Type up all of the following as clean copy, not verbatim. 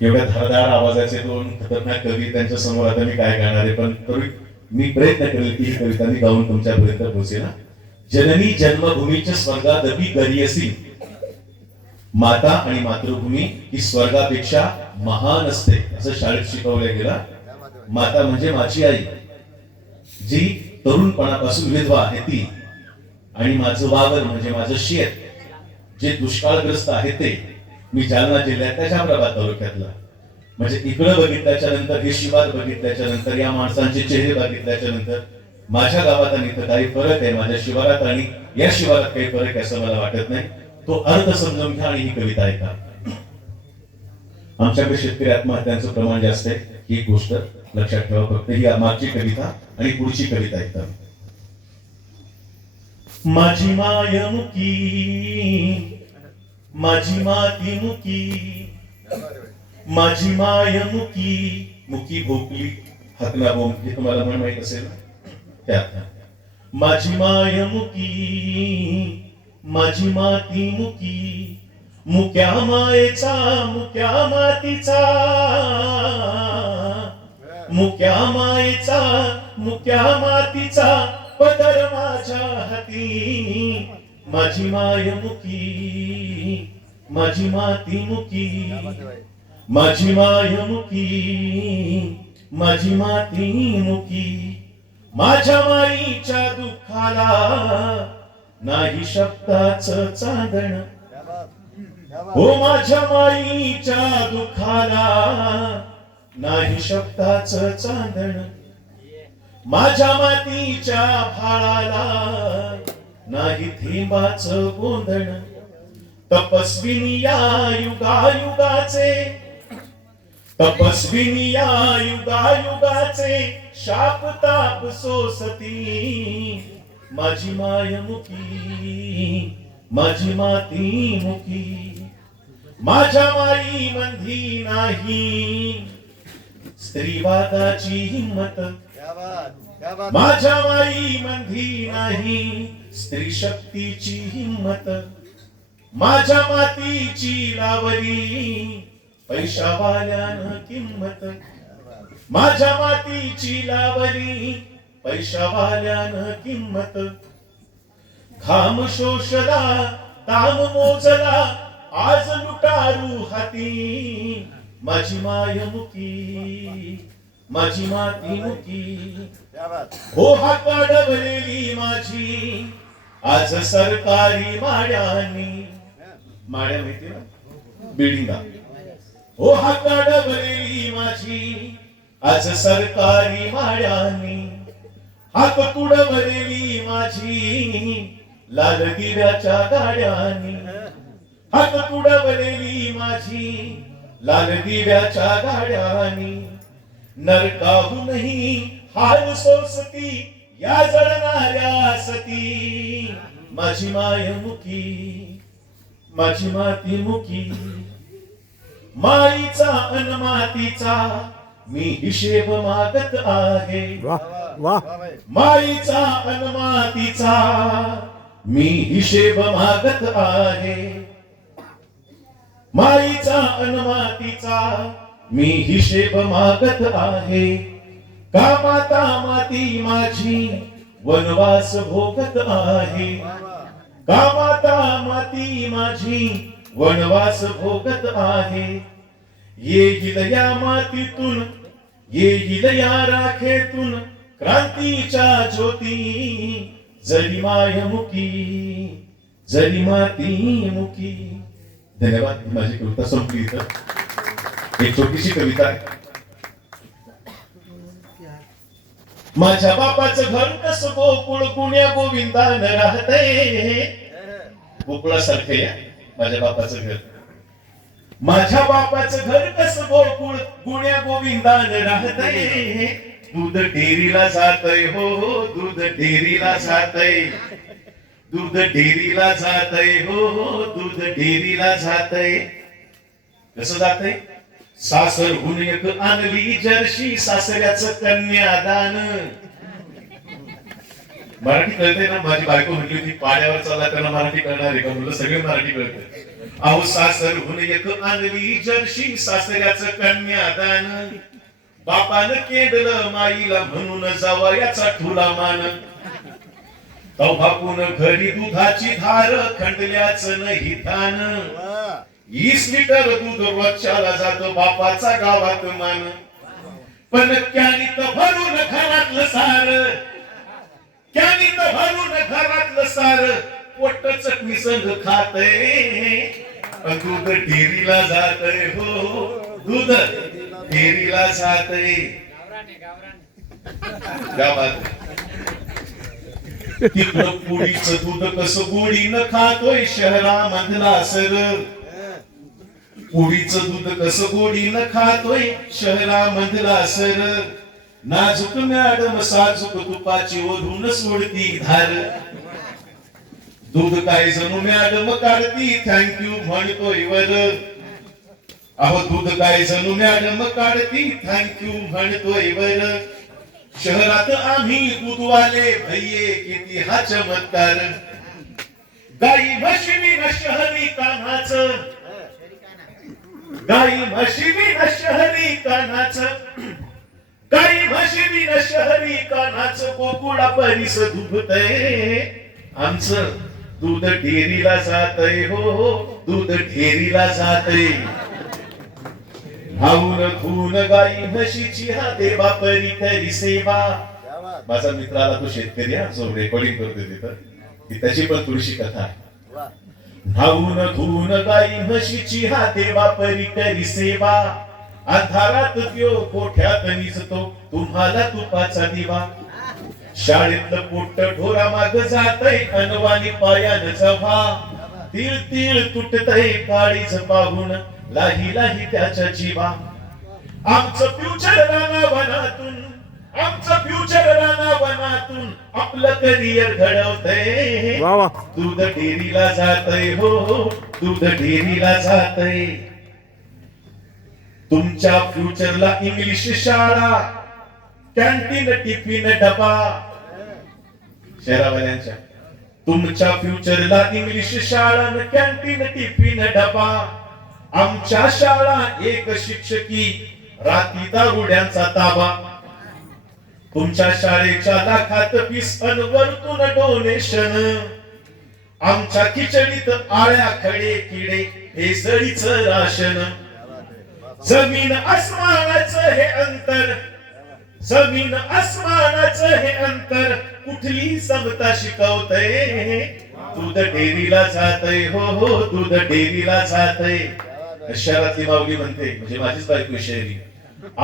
एवढ्या धारदार आवाजाचे दोन खतरनाक कवी त्यांच्या समोर आता मी काय गाणार आहे, पण तरी मी प्रयत्न करेल की ही कविता मी गाऊन तुमच्यापर्यंत पोहोचेल. जननी जन्मभूमीच्या स्वर्गादपी गरियसी, माता आणि मातृभूमी ही स्वर्गापेक्षा महान असते असं शाळेत शिकवलं गेलं. माता म्हणजे माझी आई, जी तरुणपणापासून विधवा आहे ती, आणि माझं वावर म्हणजे माझं शेत जे दुष्काळग्रस्त आहे ते. मी जालना जिल्ह्यातल्या जाफराबाद तालुक्यातला, म्हणजे इकडं बघितल्याच्या नंतर, हे शिवार बघितल्याच्या नंतर, या माणसांचे चेहरे बघितल्याच्या नंतर माझ्या गावात आणि इथं काही फरक आहे, माझ्या शिवारात आणि या शिवारात काही फरक आहे असं मला वाटत नाही. तो अर्थ समजून घ्या आणि ही कविता ऐका. आमच्याकडे शेतकरी आत्महत्यांचं प्रमाण जास्त आहे, ही गोष्ट लक्षात ठेवा. फक्त ही मागची कविता आणि पुढची कविता ऐका. माझी मायमुखी, माझी माती मुकी, माझी मायमुखी, मुकी भोकली हकला बोम, हे तुम्हाला म्हण माहित असेल ना. त्यात माझी मायमुखी, माझी माती मुकी, मुक्या मायेचा मुक्या मातीचा, मुक्या मायेचा मुक्या मातीचा पदर माझ्या हाती. माझी माय मुकी, माझी माती मुकी, माझी माय मुकी, माझी माती मुकी. माझ्या माईच्या दुःखाला नाही शब्दाचं चांदण, हो माझ्या माईच्या दुःखाला नाही शब्दाचं चांदण. माझ्या मातीच्या भाळाला नाही थेंबाचं गोंधण. तपस्विनी या युगायुगाचे, तपस्विनी या युगायुगाचे शाप ताप सोसती. माझी माय मुकी, माझी माती मुकी. माझ्या माई मंदी नाही स्त्रीवादाची हिंमत, माझ्या माई मंदी नाही स्त्री शक्तीची हिंमत. माझ्या मातीची लावली पैशावाल्यानं किंमत, माझ्या मातीची लावली पैशावाल्यानं किंमत. घाम शोषला ताम मोजला आज लुटारू हाती. माझी माय मुकी, माझी माती मुकी. हो हात वाढवलेली माझी आज सरकारी माड्यानी, माड्या माहिती ना, बिल्डिंगा. हो हात वाढवलेली माझी आज सरकारी माड्यानी. हात तुडवलेली माझी लाल दिव्याच्या गाड्यानी. हात तुडवलेली माझी लाल दिव्याच्या गाड्यानी. नरकाहूनही हाल सोसती या जळणाऱ्या सती. माझी माय मुकी, माझी माती मुकी. माईचा अन मातीचा मी हिशेब मागत आहे. माईचा अन मातीचा मी हिशेब मागत आहे. माईचा अन मातीचा मी हिशेब मागत आहे. का माता माती माझी वनवास भोगत आहे. का माता माती माझी वनवास भोगत आहे. येईल या मातीतून, येईल या राखेतून क्रांतीच्या ज्योती. जरी माय मुकी, जरी माती मुकी. धन्यवाद. माझी कविता संपली इथं. एक छोटीशी कविता आहे. माझ्या बापाचं घर कसं गोकुळ गुण्या गोविंदान राहतंय. गोकुळासारखं या माझ्या बापाचं घर. माझ्या बापाचं घर कसं गोकुळ गुण्या गोविंदान राहतंय. दूध डेअरीला जातय, हो दूध डेअरीला जातय. दूध डेअरीला जातय, हो दूध डेअरीला जातय. कसं जातय? सासरहून एक आणली जर्शी सासऱ्याचं कन्यादान. मराठी कळते ना. माझी बायको म्हटली होती पाड्यावर चालला त्यांना मराठी कळणार आहे का? म्हणलं सगळे मराठी कळते. अहो सासरहून एक आणली जर्शी सासऱ्याचं कन्यादान, बापानं केलं माईला म्हणून जावयाचा ठुला मान, तव्हापून घरी दुधाची धार खंडल्याच नाही धान, 20 लिटर दूध रोजच्याला जातो बापाचा गावात मान, पण कॅनीत भरून घरातलं सार, कॅनीत भरून घरातलं सार पोट चटणी संग खातय, दूध डेअरीला जातय, हो दूध डेअरीला जातय, गावात तिकडं पुडीचं दूध कसं गोडीनं खातोय शहरामधला सर, पुडीचं दूध कसं गोडीनं खातोय शहरामधला सर, नाजूक मॅडम साजूक तुपाची ओढून सोडती धार, दूध काय जणू मॅडम काढती थँक्यू म्हणतोय वर, अहो दूध काय जणू मॅडम काढती थँक्यू म्हणतोय वर, शहरात आम्ही दूधवाले भैये किती हा चमत्कार, गाई म्हशी विना शहरी कान्हाच, गाई म्हशी विना शहरी कान्हाच, गाई म्हशी विना शहरी कान्हाच, गोकुळा परिस दुभतय आमचं दूध डेअरीला जातय, हो दूध डेअरीला जातय, धावून धुवून गाई म्हशीची हा देवा परी करी सेवा, माझा मित्र आला तो शेतकरी हा जो रेकॉर्डिंग करतोय तिथं, ती त्याची पण थोडीशी कथा आहे, धावून धुवून गाई म्हशीची हा देवा परी करी सेवा, अंधारात त्यो कोठ्यात निजतो तुम्हाला तुपाचा दिवा, शाळेतलं पोट ढोरा माग जातय अनवानी पायान जव्हा, तिळ तिळ तुटतय काळीच पाहून लाही लाही त्याच्या जीवा, आमचं फ्युचर रानावनातून, आमचं फ्युचर रानावनातून आपलं करिअर घडवतय, दूध डेअरीला जातय, हो दूध डेअरीला जातय, तुमच्या फ्युचरला इंग्लिश शाळा कॅन्टीन टिफिन डबा, शहरावाल्यांच्या तुमच्या फ्युचरला इंग्लिश शाळा कॅन्टीन टिफिन डबा, आमच्या शाळा एक शिक्षकी राती दारुड्यांचा ताबा, तुमच्या शाळेच्या लाखात फीस अन वरतून डोनेशन, आमच्या खिचडीत आळ्या खडे किडे भेसळीचं राशन, जमीन आसमानाचं हे अंतर, जमीन आसमानाचं हे अंतर कुठली समता शिकवतय, दूध डेअरीला जातय, हो दूध डेअरीला जातय, शहरातली माऊली म्हणते म्हणजे माझीच बायको शहरी,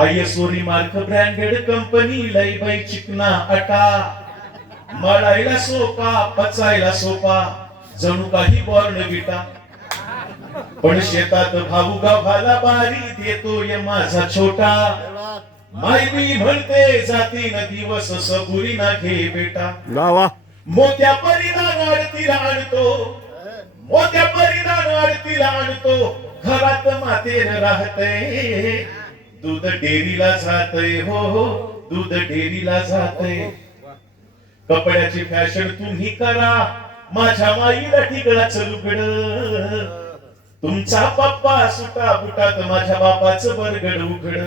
ISO रिमार्क ब्रँडेड कंपनी लई बाई चिकना अटा, मळायला सोपा पचायला सोपा जणू काही बॉर्न विटा, पण शेतात भाऊ गावाला बारी देतोय माझा छोटा, मायबी म्हणते जातीन दिवस सबुरी ना घे बेटा, मोत्या परिधान आरतीला आणतो, मोत्या परिधान आरतीला आणतो, घरात मातेर राहतय, दूध डेअरीला जातय, हो दूध डेअरीला जातय, कपड्याची फॅशन तुम्ही करा माझ्या माईला ठिगळाचं लुगड, तुमचा पप्पा सुटा बुटात माझ्या बापाचं बरगड उघड,